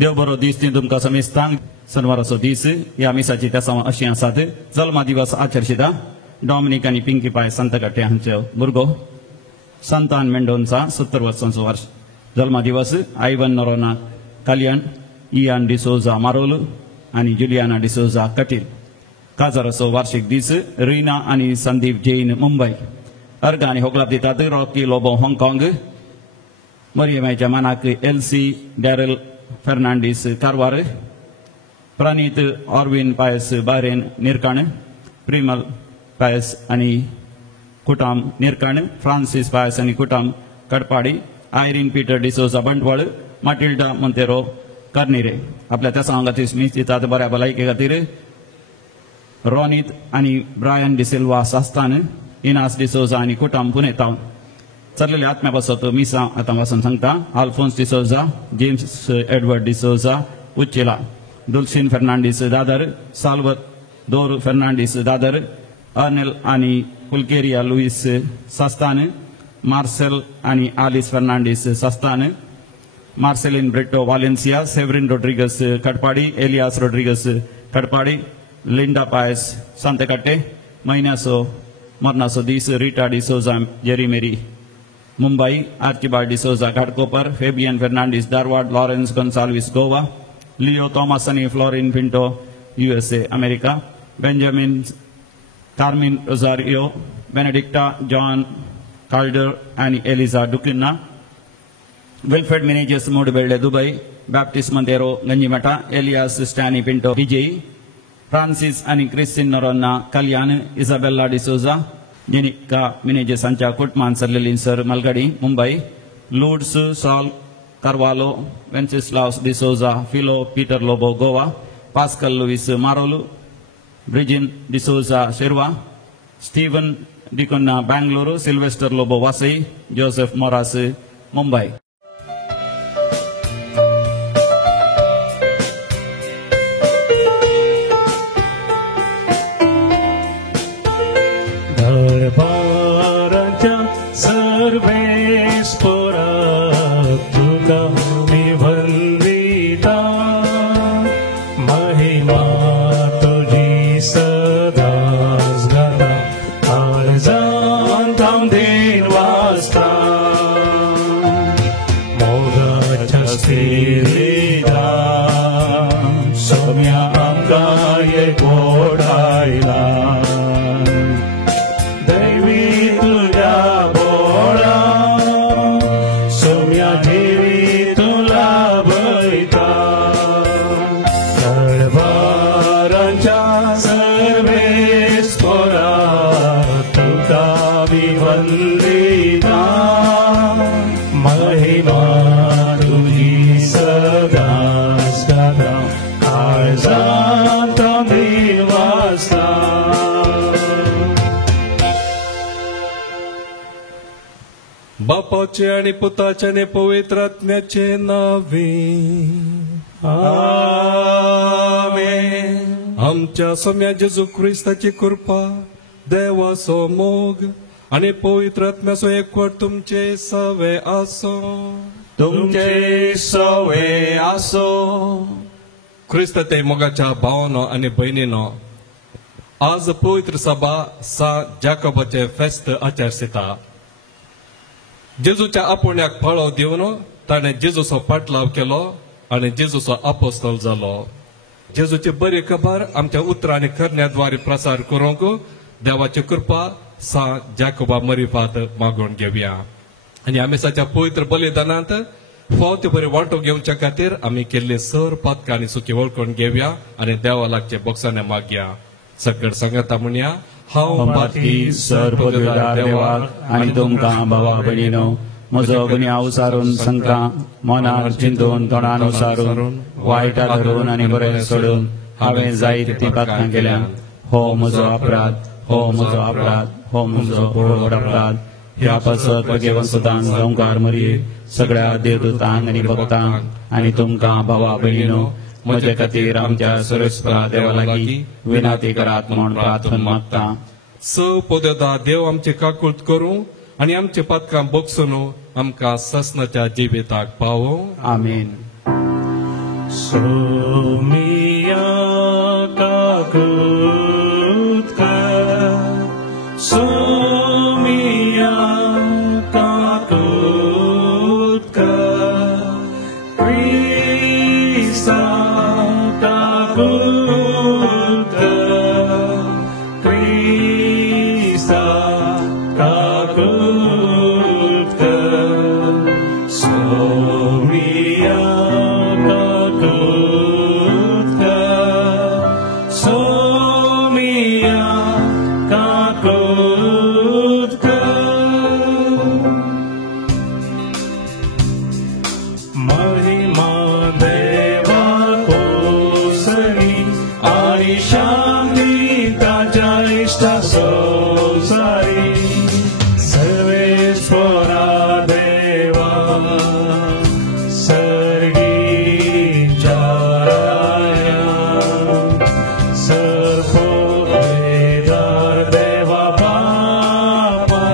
देव बरो दीस ती तुमकां समेस्तांक शनिवाराचो दीस ह्या मिसाची त्या अशी आसात जल्मा दिवस आचरशिता डॉमिनिक आनी पिंकी पाय संतकट्टे हांचो भुरगो संतान मेंडोनचा 70 वर्सांचो वर्ष जल्मा दिवस आयवन नोरोना कल्याण इयान डिसोजा मारोल आनी जुलियाना डिसोजा कटील काजाराचो वार्षिक दीस रीना आनी संदीप जैन मुंबई अर्ग आनी होगलाप दितात रॉकी लोबो हाँगकाँग मरियमाच्या मानाक एलसी डॅरल फर्नांडीस कारवार प्रणीत ऑर्विन पायस बारेन निरकाण प्रिमल पायस आनी कुटाम निरकाण फ्रांसिस पायस आनी कुटाम Kadpadi Irene Peter D'Souza Bantwal Matilda Monteiro Karnire आपल्या त्या सांगाती स्मिथ दितात बऱ्या भलायके खातीर रॉनीत आनी ब्रायन डिसिल्वा सास्तान इनास डिसोजा आनी कुटाम पुणेतावन चल्लेले आत्म्या बसत मिसा आतां वचून सांगता Alphonse D'Souza James Edward D'Souza Uchila Dulcine Fernandes Dadar Salvador Fernandes Dadar Arnel आनी पुलकेरिया लुईस सास्तान मार्सेल आनी Alice Fernandes Sastan Marceline Brito Valencia Severine Rodrigues Kadpadi Elias Rodrigues Kadpadi Linda Pais Santekatte महिन्यासो मरणाचो दीस Rita D'Souza Jerimeri Mumbai Archibald D'Souza Ghatkopar Fabian Fernandes Dharwad Lawrence Gonsalves Goa Leo Thomas आनी Florine Pinto USA America Benjamin Carmine Rosario Benedicta John Carder आनी Eliza डुकिन्ना Wilfred Menezes Modbelde Dubai Baptist Monteiro Ganjimath Elias Stany Pinto विजयी Francis आनी Christine Noronha Kalyan Isabella D'Souza Jenica मिनेजेसांच्या कुटुंबान सरलेली सर मलगडी Mumbai Lourdes Saul Carvalho Wenceslaus D'Souza Philo Peter Lobo Goa Pascal Lewis Marolu Brigin D'Souza Shirva Steven D'Cunha Bengaluru Sylvester Lobo Vasai Joseph Moras Mumbai बापाचे आणि पुताचे आणि पवित्रात्म्याचे नावे आमेन. आमच्या सम्या जेजू ख्रिस्ताची कृपा देवाचो मोग आणि पवित्रात्म्याचो एकवट तुमचे सवे आसो. तुमचे सवे आसो. ख्रिस्त ते मोगाच्या भावानो आणि बहिणीनो, आज पवित्र सभा सा जाकोबाचे फेस्त आचरसिता. जेजूच्या आपुण्याक फळो दिवन ताणें जेजूचो पाटलाव केलो आनी जेजूचो आपोस्तल जालो. जेजूची बरी खबर आमच्या उतरां आनी करण्याद्वारे प्रसार करूंक देवाची कृपा सा जाकोबा मरिफात मागून घेवया. आनी आमेसाच्या पवित्र बलिदानांत फावती बरी वांटो घेवच्या खातीर आमी केल्ली सर पातकां आनी सुखी वळखून घेवया आनी देवा लागचे बोगसाने मागया. सकट सांगता म्हणया, हांव पातकी सर पदवीदार देवाक आनी तुमकां भावा भयणीनो, म्हजो गुन्यांव सारून सांगता, मनार चिंतून तोंडान उसारून वायटा धरून आनी बरें सोडून हांवें जायती पातकां केल्या. हो म्हजो अपराध, हो म्हजो अपराध, हो म्हजो व्हड अपराध. ह्या पासत घेवन सुद्दां जावकार मरी सगळ्या देवदूतांक आनी भक्तांक आनी तुमकां भावा भयणीनो, म्हजे खातीर आमच्या सर्वेस्परा देवा लागीं विनाती करात म्हूण प्रार्थना मागता. सपददा देव आमची काकूळट करूं आनी आमचे पातकां बोगसून आमकां ससनाच्या जिविताक पावो. आमीन. Somia kakutka, Somia kakutka, Krista kakutka, Krista kakutka, Somia kakutka, Somia kakutka. महिमा देवा कोसरी आणि शांती त्याच्या इष्टा संसारी सर्वेश्वरा देवा सर्गीच्या राया सर्वोपरेदार देवा बापा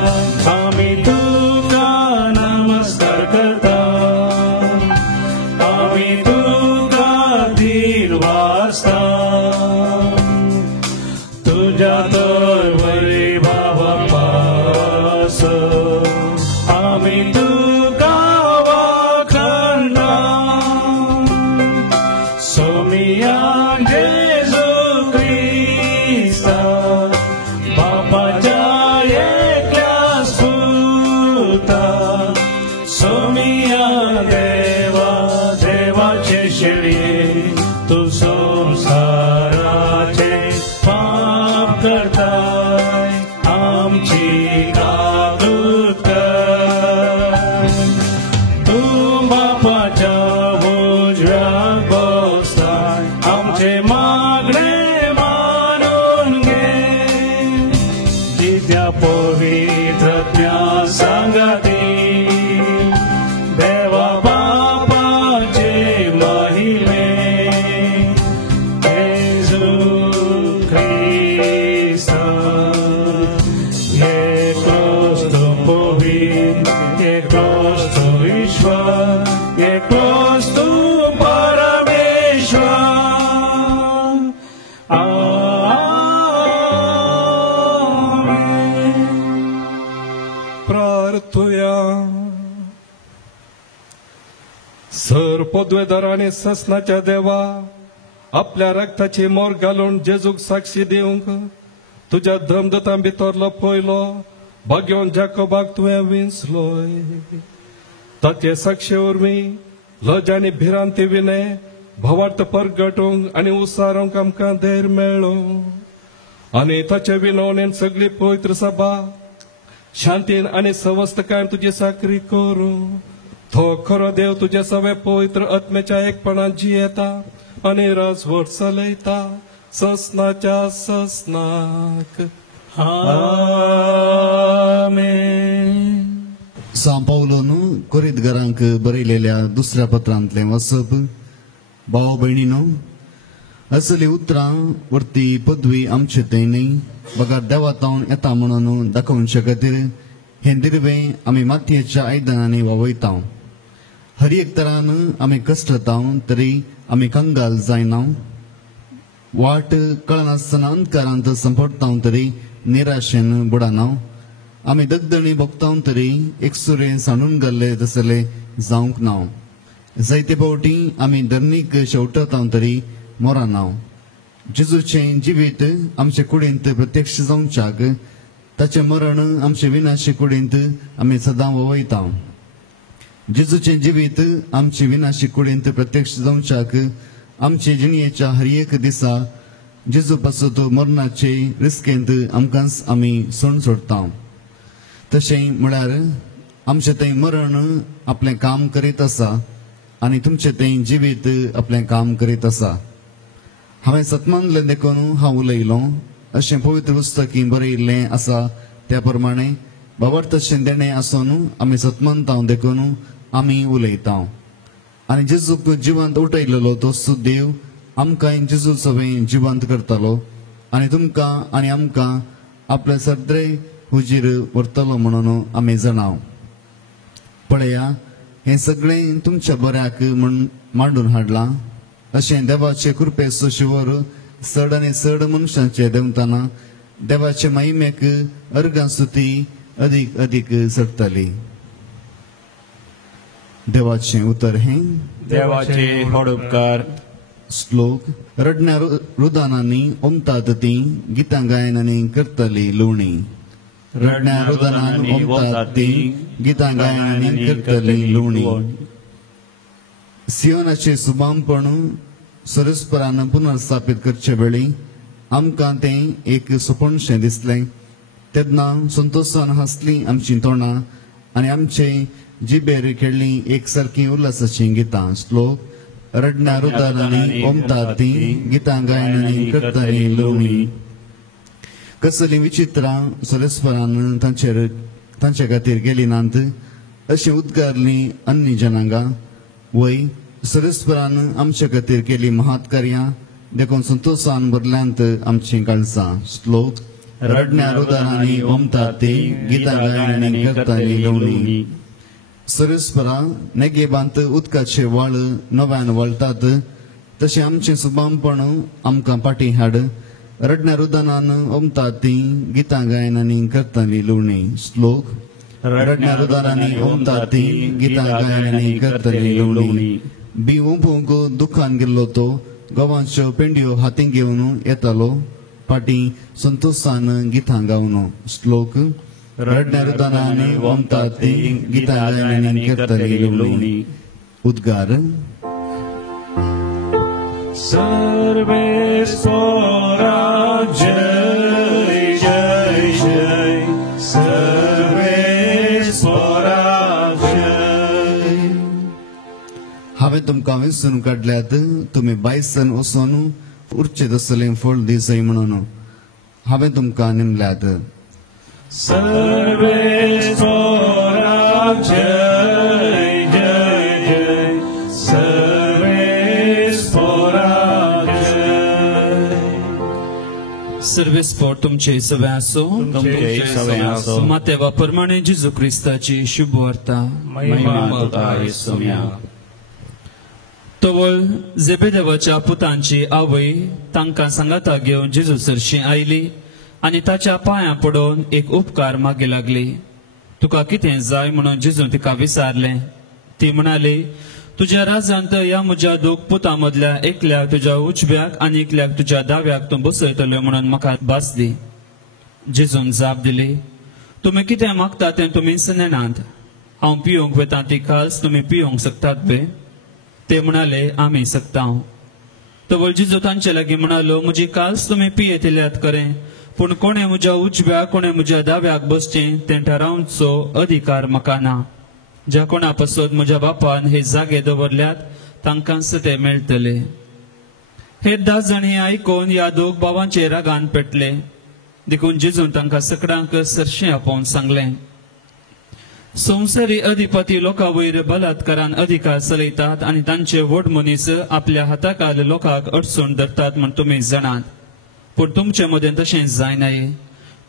आम्ही तुका नमस्कार करता आम्ही तुका धीर वाचता तुझ्या तर वैभव पास आम्ही तुका वाखणता सोमिया जेजू ख्रिस्ता बापाच्या एकल्या सुता सोमिया देवा देवाचे शेळये तू संसाराचे पाप करताय आमची काकूत कर तू बापाच्या उजव्या बसताय आमचे मागणे मानून घे जित्या पवित्रज्ञा सांगती देवा बापाचे महिमे येशू ख्रिस्ता ये क्रोस्तो पवित्र ये क्रोस्तो ईश्वर ये क्रोस्तो परमेश्वर आमेन. प्रार्थूया. सर पदवेदार आणि ससनाच्या देवा आपल्या रक्ताची मोर घालून जेजूक साक्षी दिवंक तुझ्या धमदतां भितरलो पयलो भाग्योन जाकोबाक तुवें विंचलोय ताचे साक्षी उर्मी लज आनी भिरांती विने भवार्थ परगटूंक आनी उसारूंक आमकां धैर्य मेळ्ळो आनी ताचे विनवणेन सगळी पवित्र सभा शांतीन आनी सवस्थकायेन तुजी साकरी करूं तो खरो देव तुजे सगळे पवित्र आत्म्याच्या एकपणान जियेता आनी राजवट चलयता ससनाच्या ससनाक आमेन. सांत पौलोनु कोरिंथघरांक बरयलेल्या दुसऱ्या पत्रांतले वचप भाव भयणीनो असली उतरां वरती पदवी आमचे थंय न्ही बगार देवातावन येता म्हणून दाखोवचे खातीर हे दिर्वे आमी मातयेच्या आयदनांनी वावयता हर एक तरान आमी कश्टता तरी आमी कंगाल जायना वाट कळनासतना अंधकारांत संपडता तरी निराशेन बुडाना आमी दगदणी भोगता तरी एकसुरे सांडून घाल्ले तसले जावंक ना जायते फावटी आमी धर्नीक शेवटता तरी मोराना जेजूचे जिवीत आमचे कुडींत प्रत्यक्ष जावच्याक ताचे मरण आमचे विनाशी कुडींत आमी सदां ववयता जेजूचे जिवीत आमचे विनाशी कुडींत प्रत्यक्ष जावच्याक आमचे जिणयेच्या हर एक दिसा जेजू पासत मरणाचे रिस्केंत आमकांच आमी सोण सोडता तशें म्हळ्यार आमचे तें मरण आपलें काम करीत आसा आनी तुमचे तें जिवीत आपलें काम करीत आसा हांवें सतमानलें देखून हांव उलयलों अशें पवित्र पुस्तकी बरयिल्लें आसा त्या प्रमाणे भावार्थाचें देणें आसून आमी सतमंता देखून आमी उलयता आनी जेजूक जिवंत उठयलेलो तो देव आमकां जेजू सवें जिवंत करतलो आनी तुमकां आनी आमकां आपल्या सद्रे हुजीर व्हरतलो म्हणून आमी जाणाव पळया हें सगळें तुमच्या बऱ्याक म्हूण मांडून हाडलां अशें देवाचे कृपे सुशेवर चड आनी चड मनशांचे देंवताना देवाचे महिमेक अर्गां स्तुती अदीक अदीक चडटली. देवाचे उतर हे देवाचे व्हड उपकार. श्लोक. रडण्या रुदानांनी ओमतात ती गितां गायनांनी करतली लुवणी. रडण्या रुदानांनी ओमतात ती गितां गायनांनी करतली लुवणी. सियोनाचे सुबामपण सरस्परान पुनर्स्थापीत करचे वेळी आमकां तें एक सोपणशें दिसलें. तेन्ना संतोशान हांसलीं आमचीं तोंडां आनी आमचे जिबेर खेळ्ळीं एक सारकीं उल्हासाचीं गितां. श्लोक. रडण्या रुदानांनी ओमतात ती गितां गायनांनी करतली लुवणी. कसलीं विचित्रां सरस्परान तांचे खातीर गेली नात अशीं उद्गारलीं अन्य जनांगा. वय सरस्परान आमचे खातीर केली महात कार्यां देखून संतोशान भरल्यांत आमचीं काळजां. श्लोक. रडण्या रुदानांनी ओमतात ती गितां गायनांनी करतली लुवणी. सरस्परा नेगेबांत उदकाचे व्हाळ नव्यान वळटात तशें आमचें सुबामपण आमकां फाटीं हाड. रडण्या रुदानान ओमतात ती गितां गायनांनी करतली लुवणी. श्लोक. रडण्या रुदानांनी ओमतात ती गितां गायनांनी करतली लुवणी. बिवूंक दुखान गेल्लो तो गवांच्यो पेंड्यो हातीं घेवन येतालो फाटीं संतोशान गितां गावन. श्लोक. रडण्या रुदानांनी ओमतात ती गितां गायनांनी करतली लुवणी. उद्गार. सर्वेश्वरा जय जय जय. सर्वेश्वरा जय. हांवें तुमकां वेंचून काडल्यात तुमी बायसन वचून उरचें तसलें फळ दिसय म्हणून हांवें तुमकां नेमल्यात. सर्वेश्वरा जय जय जय. सर्वेश्वरा जय. सर्वेस्पोर तुमचे सवे आसो. तुमचे सवे आसो. मातेवा प्रमाणे जेजू क्रिस्ताची शुभ वार्ता. महिमा तुका येसुम्या. तवळ जेबेदेवाच्या पुतांची आवय तांकां सांगाता घेवन जेजू सरशी आयली आनी ताच्या पांयां पडोवन एक उपकार मागे लागली. तुका कितें जाय म्हणून जेजून तिका विचारलें. ती म्हणाली, तुज्या राजांत ह्या म्हज्या दोग पुतां मदल्या एकल्याक तुज्या उजव्याक आनी एकल्याक तुज्या दाव्याक तूं बसयतलो म्हणून म्हाका भास दी. जेजून जाप दिली, तुमी कितें मागता तें तुमीच नेनात. हांव पिवंक वेता ती काल्स तुमी पिवंक शकतात बे. ते म्हणाले, आमी सकता. तवळ जेजू तांचे लागीं म्हणालो, म्हजी काल्स तुमी पियेतिल्यात खरें, पूण कोणे म्हज्या उजव्याक कोणे म्हज्या दाव्याक बसचें तें थारावचो अधिकार म्हाका ना. ज्या कोणा पासत म्हज्या बापान हे जागे दवरल्यात तांकांच ते मेळटले. हे 10 जाण हे आयकून ह्या दोग भावांचे रागान पेटले. देखून जेजून तांकां सकडांक सरशें आपोवन सांगलें, संवसारी अधिपती लोकां वयर बलात्कारान अधिकार चलयतात आनी तांचे व्हड मनीस आपल्या हाताखाल लोकांक अडचण धरतात म्हण तुमी जाणात. पूण तुमचे मदें तशें जायनाये.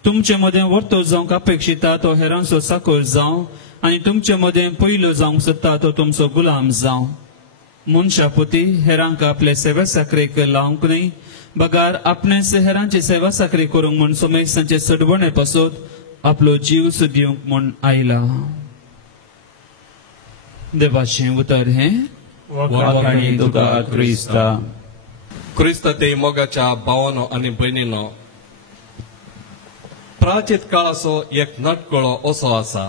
तुमचे मदें वर्तो जावंक अपेक्षिता तो हेरांचो साकोर जावं आनी तुमचे मदें पयलो जावंक सोदता तो तुमचो गुलाम जावं. मनशा पुती हेरांक आपले सेवा साकरेक लावंक न्ही, बगार आपणेच हेरांची सेवा साकरी करूंक म्हण सोमेसांचे सडवणे पासत आपलो जीव दिवंक म्हण आयला. देवाचें उतर हे वखाणी तुका क्रिस्ता. क्रिस्त ते मोगाच्या भावानो आनी भयणीनो, प्राचीन काळाचो एक नाटकळो असो आसा.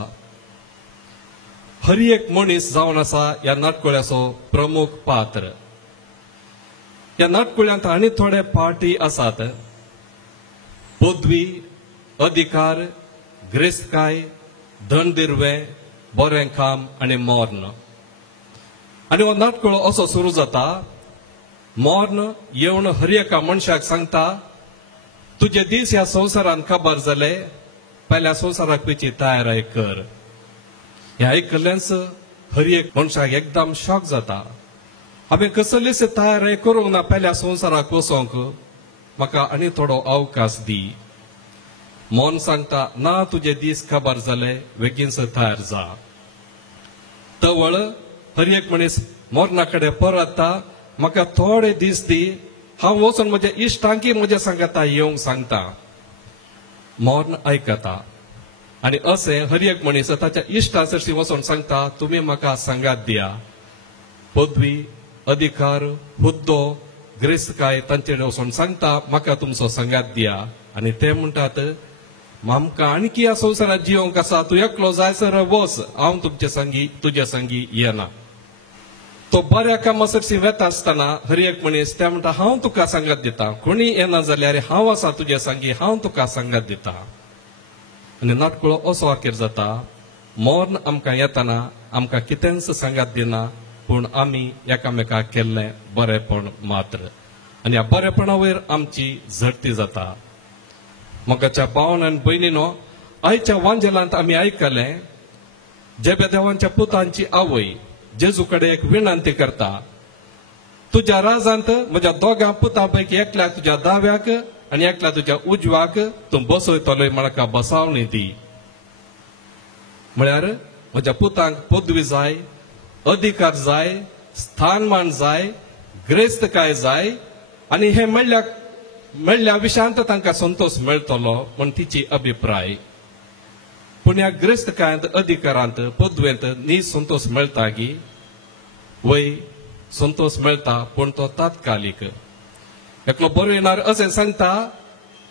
हर एक मनीस जावन आसा ह्या नाटकुळ्याचो प्रमुख पात्र. ह्या नाटकुळ्यांत आनी थोडे पार्टी आसात. पदवी, अधिकार, ग्रेस्तकाय, धनदिरवे, बरें काम आनी मोर्न. आनी हो नाटकुळो असो सुरू जाता. मोर्न येवन हर एका मनशाक सांगता, तुझे दीस ह्या संवसारान काबार जाले, पयल्या संवसाराक तुजी तयारी कर. हे आयकल्ल्याच हर एक मनशाक एकदम शॉक जाता. हांवें कसलीच तयारी करूंक ना पयल्या संवसाराक वचोंक, म्हाका आनी थोडो अवकाश दी. मोन सांगता, ना तुझे दीस काबार जाले, बेगीनच तयार जा. तवळ हर एक मनीस मोर्ना कडेन परतता म्हाका थोडे दीस दी, हांव वचून म्हज्या इश्टांकी म्हज्या सांगाता येवंक सांगता. मोर्न आयकता. आनी असे हर एक मनीस ताच्या इश्टा सरशी वचून सांगता, तुमी म्हाका सांगात दिया. पदवी, अधिकार, हुद्दो, ग्रेस्तकाय तांचेर वचून सांगता, म्हाका तुमचो सांगात दिया. आनी ते म्हणटात, आमकां आणखी ह्या संवसारांत जिवंक आसा, तूं एकलो जायसर वच, हांव तुज्या संगी येना. तो बऱ्या कामा सरशी वेता आसतना हर एक मनीस ते म्हणटा, हांव तुका सांगात दिता. कोणी येना जाल्यार हांव आसा तुज्या संगी, हांव तुका सांगात दिता. आनी नाटकुळो असो आखेर जाता, मोर्न आमकां येतना आमकां कितेंच सांगात दिना, पूण आमी एकामेकाक केल्लें बरेपण मात्र. आनी ह्या बरेपणा वयर आमची झडटी जाता. मोगाच्या भावान आनी भयणीनो, आयच्या वांजेलांत आमी आयकलें, जेबेदेवांच्या पुतांची आवय जेजू कडेन एक विनंती करता, तुज्या राजांत म्हज्या दोगां पुतां पैकी एकल्याक तुज्या दाव्याक आनी एकल्या तुज्या उजव्याक तूं बसयतलोय, म्हाका बसावणी दी. म्हळ्यार म्हज्या पुतांक पदवी जाय, अधिकार जाय, स्थानमान जाय, ग्रेस्तकाय जाय, आनी हे मेळ्ळ्या विशयांत तांकां संतोष मेळटलो म्हण तिची अभिप्राय. पूण ह्या ग्रेस्तकायांत, अधिकारांत, पदवेंत न्ही संतोष मेळटा गी, वय संतोष मेळटा पूण तो तात्कालिक. एकलो बरयणार अशें सांगता,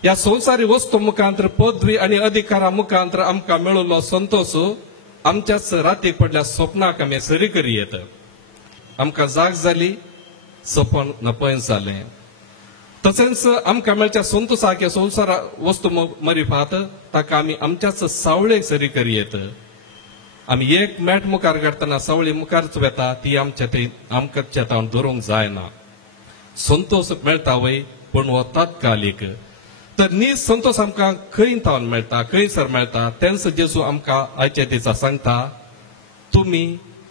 ह्या संवसारी वस्तू मुखांतर, पदवी आनी अधिकारा मुखांतर आमकां मेळिल्लो संतोष आमच्याच रातीक पडल्या स्वप्नाक आमी सरी करी येत. आमकां जाग जाली, सपन नपयस जालें. तशेंच आमकां मेळच्या संतोषाक ह्या संवसारा वस्तू मरिफात ताका आमी आमच्याच सावळेक सरी करी येत. आमी एक मेट मुखार काडटना सावळी मुखारच वेता, ती आमकां चेतावन दवरूंक जायना. संतोष मेळटा वय, पूण हो तात्कालिक. तर न्ही संतोष आमकां खंय थावन मेळटा, खंयसर मेळटा, तेंच जेजू आमकां आयच्या दिसा सांगता, तुमी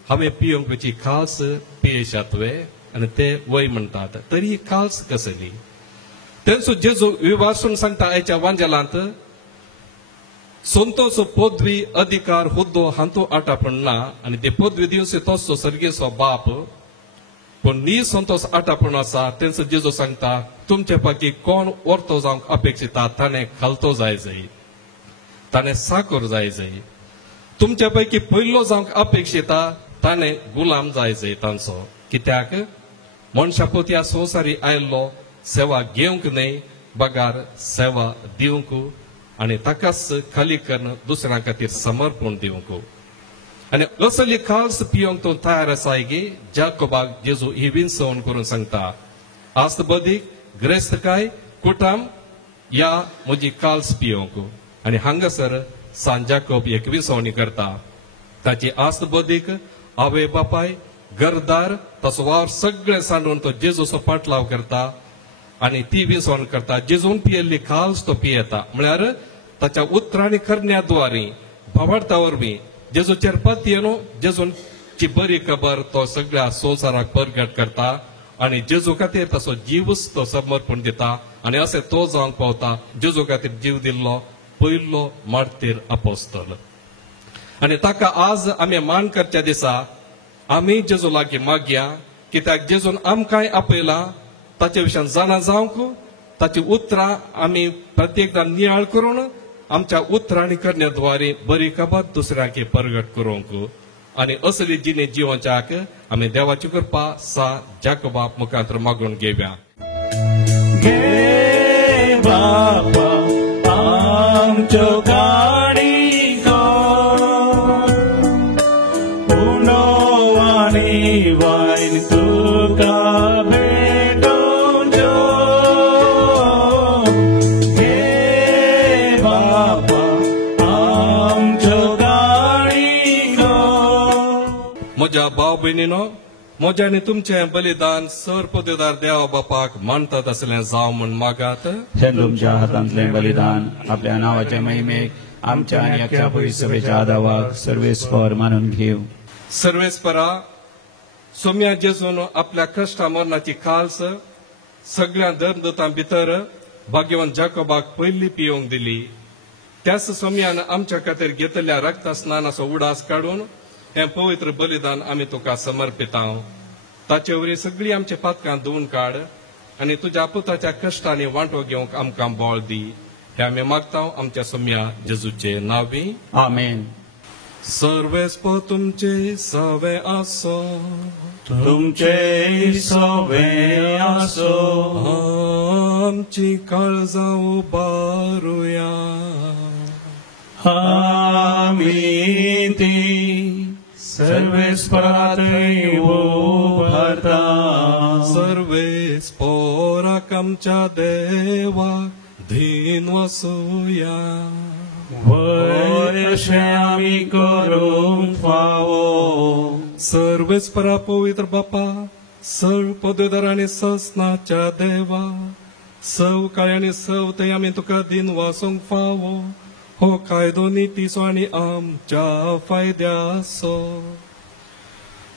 हांवें पियोंक वेची खास पियेशात वे. आनी ते वय म्हणटात. तरी ही खास कसली? तेंचो जेजू विवासून सांगता आयच्या वांजेलांत, संतोष पदवी, अधिकार, हुद्दो हांतू आटापण ना, आनी ते पदवी दिवचे तोच सर्गेचो बाप. पूण न्ही संतोष आटापण आसा, तेंचो जेजू सांगता, तुमचे पैकी कोण ओरतो जावंक अपेक्षिता ताणें खालतो जाय जाय, ताणें साकोर जाय जाय. तुमचे पैकी पयलो जावंक अपेक्षिता ताणें गुलाम जाय जाय तांचो. कित्याक मनशापोत ह्या संवसारी आयल्लो सेवा घेवंक न्हय, बगार सेवा दिवंक आनी ताकाच खाली करून दुसऱ्यां खातीर समर्पण दिवंक. आनी असली खास पियोंक तूं तयार आसाय गे, जाकोबाक जेजू ही विनसवण करून सांगता, आस्त बदीक, ग्रेस्तकाय, कुटाम या म्हजी काल्स पियोंक. आनी हांगासर सान जाकोब एक विनसवणी करता. ताची आस्त बदीक, आवय बापाय, घरदार, ताचो वावर सगळें सांडून तो जेजूचो पाटलाव करता. आनी ती विनसवण करता, जेजून पियेल्ली खाल्स तो पियेता. म्हळ्यार ताच्या उतरांनी करण्याद्वारे, भावार्था वरवीं जेजूचेर पत येवन जेजूची बरी खबर तो सगळ्या संवसाराक परगट करता. आनी जेजू खातीर ताचो जीवच तो समर्पण दिता. आनी अशें तो जावंक पावता जेजू खातीर जीव दिल्लो पयलो मार्तीर अपोस्तल. आनी ताका आज आमी मान करच्या दिसा आमी जेजू लागीं मागया, कित्याक जेजून आमकांय आपयला. ताचे विशयान जाणा जावंक, ताची उतरां आमी प्रत्येकदां नियाळ करून आमच्या उतरांनी करण्याद्वारे बरी खबर दुसऱ्यांक परगट करूंक. आनी असली जिणे जिवोवच्याक आमी देवाची कृपा सा जाकोबा मुखांतर मागून घेवया. घे बापा आमच्यो काडीको, उनो आनी वायन तुका म्हज्या भाव भयणीनो, म्हज्यानी तुमचें बलिदान सर्पदेदार देवा बापाक मानतात असलें जावं म्हूण मागात. हे तुमच्या हातांतलें बलिदान आपल्या नांवाचे महिमेक आमच्या आनी अख्ख्या पवित्रसभेच्या आदावाक सर्वेस्पर मानून घेव. सर्वेस्परा, सोम्या जेजून आपल्या कश्टा मरणाची खाल्स सगळ्या धर्मदूतां भितर भाग्यवान जाकोबाक पयली पियोंक दिली. त्याच सोम्यान आमच्या खातीर घेतलेल्या रक्ता स्नानाचो उडास काडून हें पवित्र बलिदान आमी तुका समर्पिता. ताचे वरी सगळी आमचे पातकां धुवन काड आनी तुज्या पुताच्या कश्टांनी वांटो घेवंक आमकां बळ दी हे आमी मागता आमच्या सोम्या जेजूचे नांवी. आमेन. सर्वेस्प तुमचे सवे आसो, तुमचे सवे आसो, आमची काळजां उबारुया. आमी ती सर्वेस्परात उभारता. सर्वेस्पोराक आमच्या देवाक धीन वसूया. वय अशें आमी करूंक फावो. सर्वेस्परा पवित्र बापा, सर्व पदवीधर आनी ससनाच्या देवा, सवकाळी आनी सवतय आमी तुका दिन वासूंक फावो. हो कायदो नितीसो आनी आमच्या फायद्याचो.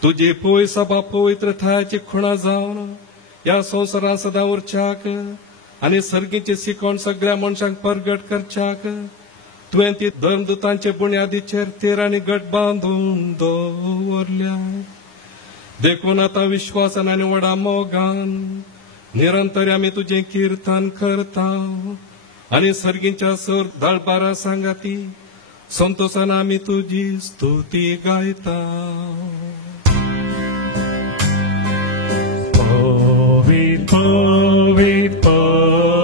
तुजी पळय सभा पवित्र थळाची खुणा जावन ह्या संवसारांत सदां उरच्याक आनी सर्गीचे शिकोण सगळ्या मनशांक परगट करच्याक तुवें ती धर्मदुतांचे बुन्यादीचेर तेर आनी गट बांदून दवरल्या. देखून आतां विश्वासान आनी व्हडा मोगान निरंतर आमी तुजें किर्तन करता आनी सर्गींच्या सर दळबारा सांगाती संतोशान आमी तुजी स्तुती गायता. पवित्र पवित्र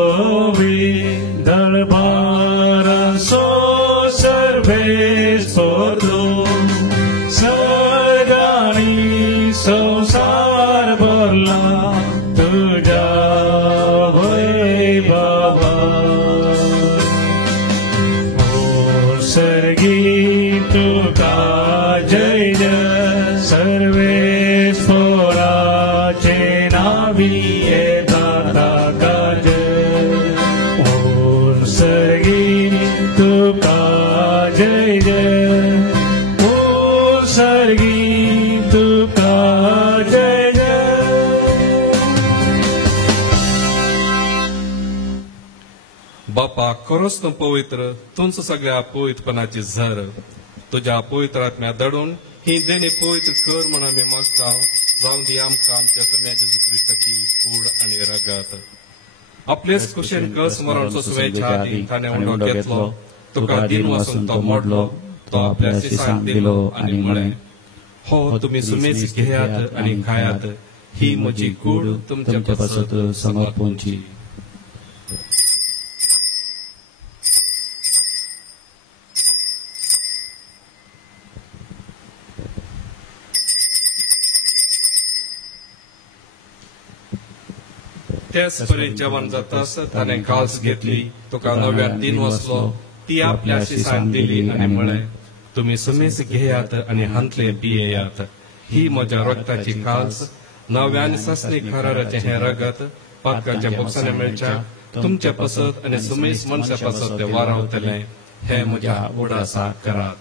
पवित्र दरबार सो सर्वेस्वर तू. सगळी संसार भरला तुझ्या वैभवा. ओ सर्गी तुका जय जय, सर्वेस्वराचे नावी दाता काज. ओ सर्गी तुका जय जय, ओ सर्गी तुका जय जय. बापा खरोच तूं पवित्र, तूंच सगळ्या पवित्रपणाची झर. तुज्या पवित्र आत्म्या दडून ही देणी पवित्र कर म्हण आमी मागता. जावन दी आमकां आमच्या सोम्या जेजू क्रिस्ताची कूड आनी रगत. आपलेच कुशेन कस मरण सोसवेच्या आदी ताणें उंडो घेतलो. तुका दिन वासून तो मोडलो. तो आपल्या शिसांक दिलो आनी म्हळें, हो तुमी सुमेज घेयात आनी खायात. ही म्हजी कूड तुमच्या पासत समर्पूंची. त्याच परी जेवण जातास ताणें काल्स घेतली. तुका नव्यान दिन वसलो. ती आपल्या शिसांक दिली आनी म्हळें, तुमी सुमेज घेयात आनी हांतले पियेयात. ही म्हज्या रगताची काल्स, नव्यान ससनी खराराचें हें रगत पातकाच्या बोक्सांनी मेळच्या तुमच्या पसत आनी सुमेज मनशा पसत ते वारावतले. हे म्हज्या उडासा करात.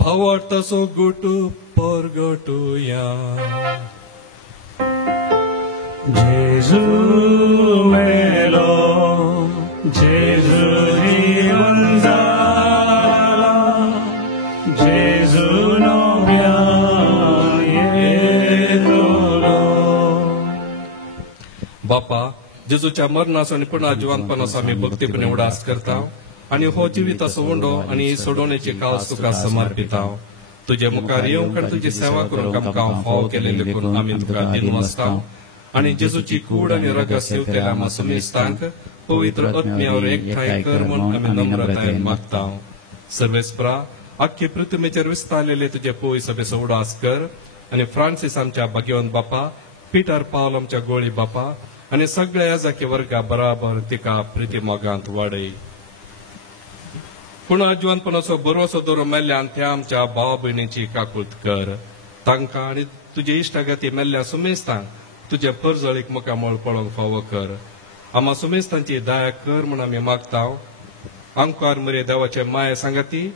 भावार्थाचो गुटू परगटुया. जेजू मेलो, जेजू जीवन जाला, जेजू नव्यान येतलो. बापा, जेजूच्या मरणाचो आनी पुन्हा जिवंतपणाचो आमी भक्तीपणे उडास करता आनी हो जिविताचो उंडो आनी सोडवण्याची कास तुका समर्पिता. तुजे मुखार येवंक आनी तुजी सेवा करूंक आमकां फाव केले देखून आमी तुका दिन वाजता आनी जेजूची कूड आनी रगत सेवतेल्या आमच्या सुमेस्तांक पवित्र आत्म्यावर एकठांय कर म्हूण आमी नम्रतायेन मागता. सर्वेस्परा, आख्खे पृथ्वीचेर विस्तारलेले तुजे पळय सभेचो उडास कर आनी फ्रांसीस आमच्या भाग्यवंत बापा, पिटर पावल आमच्या गोळी बापा आनी सगळ्या याजाके वर्गा बराबर तिका प्रिती मोगांत वाडय. पुन्हा जिवंतपणाचो बरोसो दवरून मेल्ल्यान त्या आमच्या भावा भयणीची काकूट कर. तांकां आनी तुजे इश्टागती मेल्ल्या सुमेस्तांक तुजे परजळीक मुखामोळ पळोवंक फावो कर. आम्हा सुमेस्तांची दया कर म्हूण आमी मागता. आमकार मरे देवाचे माये सांगाती,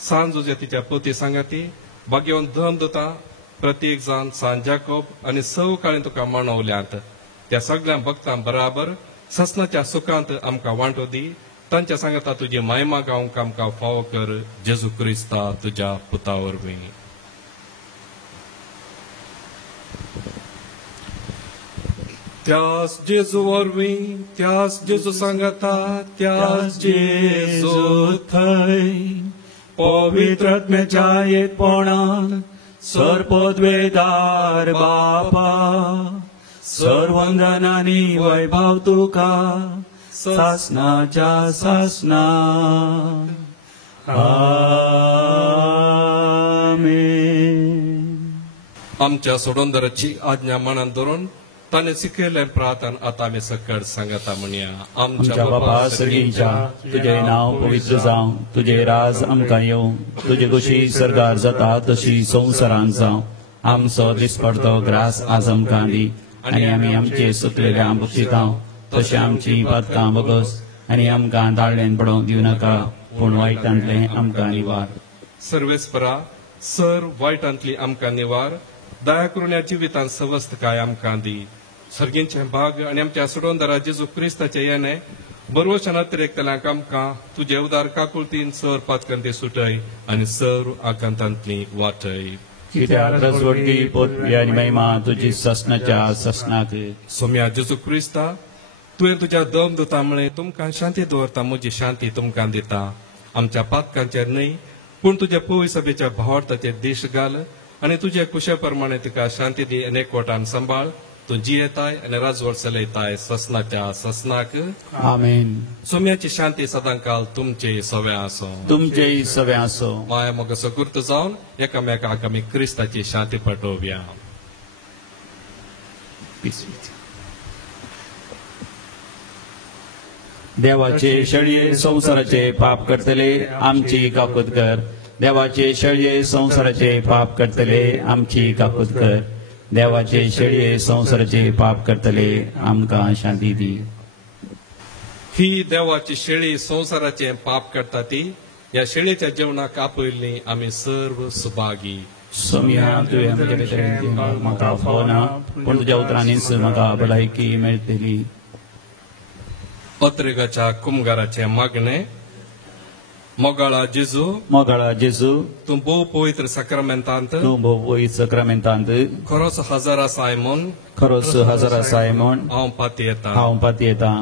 सांजुजे तिच्या पोती सांगाती, भाग्यवंत धर्मदूता, प्रत्येक जाण सांत जाकोब आनी सव काळी तुका मानवल्यात. त्या सगळ्या भक्तां बराबर ससनाच्या सुखांत आमकां वांटो दी तांच्या सांगता तुजी महिमा गावंक आमकां फावो कर जेजू क्रिस्ता तुज्या पुता वरवीं. त्याच जेजू वरवीं त्याच जेजू सांगता त्याच जेजू थंय पवित्रत्म्याच्या एकपणान सरपदवेदार बापा सर्वंदनानी वैभव तुका सासनाच्या सासना. आमेन. आमच्या सोडोंदराची आज्ञा मनान धरून ताणें शिकयलें प्रार्थन आतां आमी सकट सांगता म्हणया. आमच्या बापा सगळींच्या तुझे नाव पवित्र जावं, तुझे राज आमकां येवं, तुझे कुशी सरकार जाता तशी संवसारांत जावं. आमचो दिसपडतो ग्रास आज आमकां दी आनी आमी आमचे सुटलेल्या बक्षितांव तशें आमची पातकां बगस आनी आमकां दाळ्यान पडोवंक दिवं नाका पूण वायटांतले आमकां निवार. सर्वेस्परा सर वायटांतली आमकां निवार दया करून ह्या जिवितांत सवस्त काय आमकां दी. सर्गींचे भाग आनी आमच्या सोडोंदरा जेजू क्रिस्ताचे येणे बरोवच्या नत्रेकतल्यांक आमकां तुजे उदार काकुळतीन सर पातकांती सुटय आनी सर आकांतांतली वाटय. कित्याक रजवटकी पोतपी आनी महिमा तुजी ससनाच्या ससनाक. सोम्या जेजू क्रिस्ता तुवें तुज्या दम दिता म्हळें तुमकां शांती दवरता म्हजी शांती तुमकां दिता. आमच्या पातकांचेर न्हय पूण तुज्या पवित्र सभेच्या भावार्थाचेर देश घाल आनी तुजे कुशे प्रमाणे तुका शांती दी आनी एकवटान सांबाळ. तूं जियेताय आनी राजवट चलयताय ससनाच्या ससनाक. आमेन. सोम्याची शांती सदांकाल तुमचे सवे आसो. तुमचेय सवे आसो. माया मोग सकुर्त जावन एकामेकाक आमी क्रिस्ताची शांती पटोवया. देवाचे शेळये संसाराचे पाप करतले आमची काकूत कर. देवाचे शेळये संसाराचे पाप करतले आमची काकूत कर. देवाचे शेळये संसाराचे पाप करतले आमकां शांती दी. ही देवाची शेळी संसाराचे पाप करता ती या शेळीच्या जेवणाक आपयल्ली आमी सर्व सुभागी. सोम्या तुवें आमचे भितर म्हाका फावो ना पूण तुज्या उतरांनीच म्हाका भलायकी मेळटली. अत्रेगाच्या कुमगाराचे मागणे. मोगाळा जेजू मोगाळा जेजू तूं भोव पवित्र सक्रामेंतांत तूं भोव वयर सक्रामेंतांत खरोच हजारा सायमोन खरोच हजारा सायमोन हांव पाती येता. हांव पाती येता.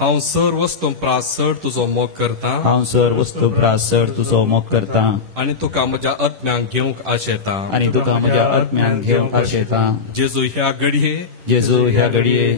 हांव सर वस्तू प्रास चड तुजो मोग करता. हांव सर वस्तू प्रास चड तुजो मोग करता आनी तुका म्हज्या आत्म्यांक घेवंक आशेता. आनी तुका म्हज्या आत्म्यान घेवंक आशेता. जेजू ह्या घडये जेजू ह्या घडये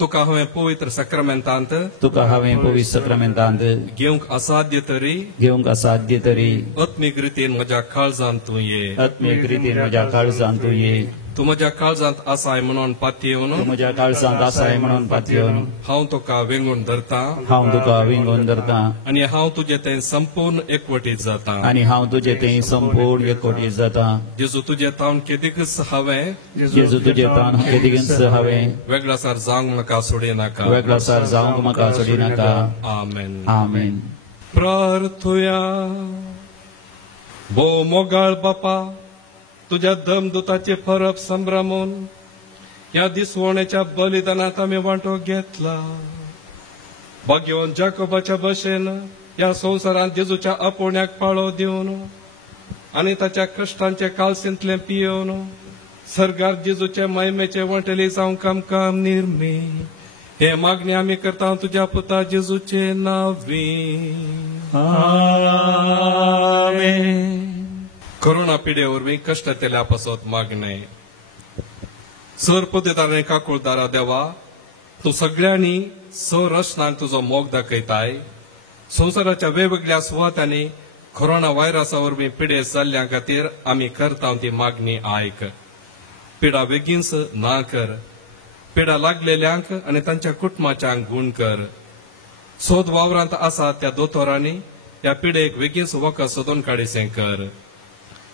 तुका हांवें पवित्र सक्रामेंतांत तुका हांवें पवित्र सक्रामेंतांत घेवंक असाध्य तरी घेवंक असाध्य तरी आत्मीक रितीन म्हज्या काळजांत तूं ये. आत्मीक रितीन म्हज्या काळजांत तूं ये. तूं म्हज्या काळजांत आसाय म्हणून पातयेवन तूं म्हज्या काळजांत आसाय म्हणून पातयेवन हांव तुका वेंगून धरता. हांव तुका विंगून धरता आनी हांव तुजें तें संपूर्ण एकवटीत जाता. आनी हांव तुजें तें संपूर्ण एकवटीत जाता. जेजू तुजें तावन केदीकच हांवें जेजू तुजें तावन केदीकच हांवें वेगळासार जावंक म्हाका सोडी नाका. वेगळासार जावंक म्हाका सोडी नाका. आमेन. आमेन. प्रार्थुया. भोव मोगाळ बापा तुझ्या दमदुताचे फरक संभ्रमून या दिसवण्याच्या बलिदानात आम्ही वांटो घेतला. भाग्यवान जाकोबाच्या भशेन या संवसारांत जेजूच्या आपोवण्याक पाळो दिवन आनी ताच्या कश्टांचे कालसिंतले पियेवन सरगार जेजूचे महिमेचे वंटली जावंक आमकां निर्मी. हे मागणी आमी करता तुज्या पुता जेजूचे नांवी. आमेन. कोरोना पिढे वरवीं कश्ट तेल्या पासत मागणे. सर पदितांनी काकुळदारा देवा तूं सगळ्यांनी सर रचनांक तुजो मोग दाखयताय. संवसाराच्या वेगवेगळ्या सुवातांनी कोरोना व्हायरसा वरवीं पिडे जाल्ल्या खातीर आमी करता ती मागणी आयक. पिडा बेगीनच ना कर. पिडा लागलेल्यांक आनी तांच्या कुटुंबाच्यांक गूण कर. सोद वावरांत आसात त्या दोतोरांनी ह्या पिडेक बेगीनच वखद सोदून काडिसें कर.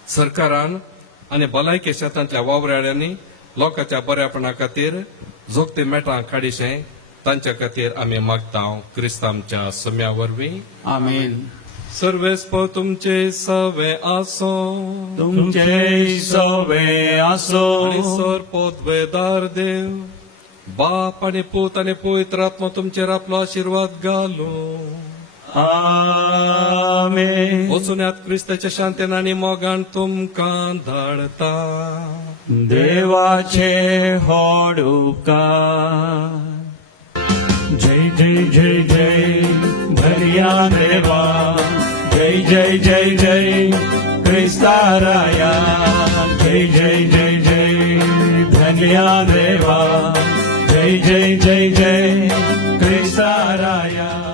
सरकारान आनी भलायकी शेतांतल्या वावराड्यांनी लोकांच्या बऱ्यापणा खातीर जोगते मेटां काडिशें तांच्या खातीर आमी मागता क्रिस्तांच्या सोम्या वरवीं. आमेन. सर्वेस्प तुमचे सवे आसो. तुमचे सवे आसो. आनी सर पोतवेदार देव बाप आणि पूत आणि पवित्र आत्मा तुमचेर आपलो आशीर्वाद घालो. आमेन. वचून क्रिस्ताच्या शांतीन आणि मोगान तुमकां धाडता. देवाचे व्हड उपकार. जय जय जय जय भरिया देवा. जय जय जय जय क्रिस्ताराया. जय जय जय जय धन्या देवा. जय जय जय जय क्रिस्ताराया.